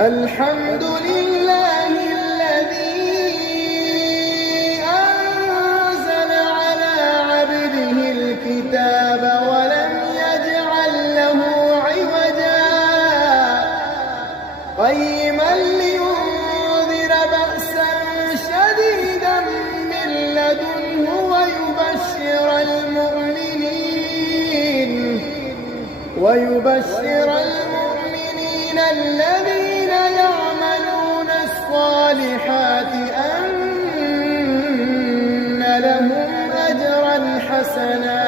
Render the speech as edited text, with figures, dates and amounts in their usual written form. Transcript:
الحمد لله الذي أنزل على عبده الكتاب ولم يجعل له عوجا قيما لينذر بأسا شديدا من لدنه ويبشر المؤمنين الذين يعملون الصالحات أن لهم أجرا حسنا